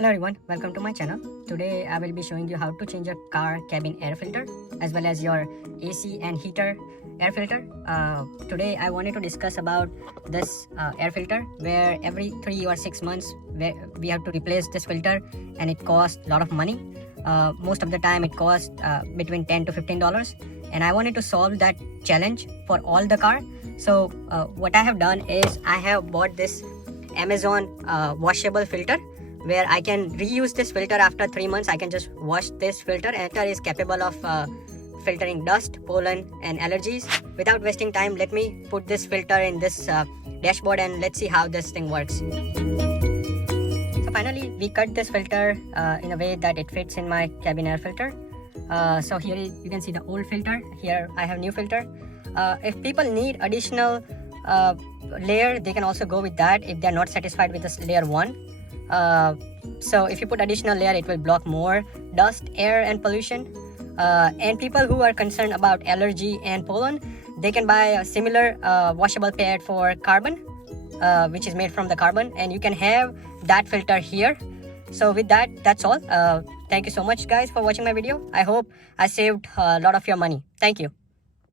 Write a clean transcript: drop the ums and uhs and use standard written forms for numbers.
Hello everyone, welcome to my channel. Today I will be showing you how to change your car cabin air filter as well as your AC and heater air filter. Today I wanted to discuss about this air filter where every 3 or 6 months we have to replace this filter and it costs a lot of money. Most of the time it costs between $10 to $15, and I wanted to solve that challenge for all the car. So what I have done is I have bought this Amazon washable filter where I can reuse this filter after 3 months. I can just wash this filter and it is capable of filtering dust, pollen and allergies. Without wasting time, let me put this filter in this dashboard and let's see how this thing works. So finally we cut this filter in a way that it fits in my cabin air filter. So here you can see the old filter, here I have new filter. If people need additional layer, they can also go with that if they're not satisfied with this layer 1. So if you put additional layer, it will block more dust, air and pollution. And people who are concerned about allergy and pollen, they can buy a similar washable pad for carbon, which is made from the carbon, and you can have that filter here. So with that, that's all. Thank you so much guys for watching my video. I hope I saved a lot of your money. Thank you.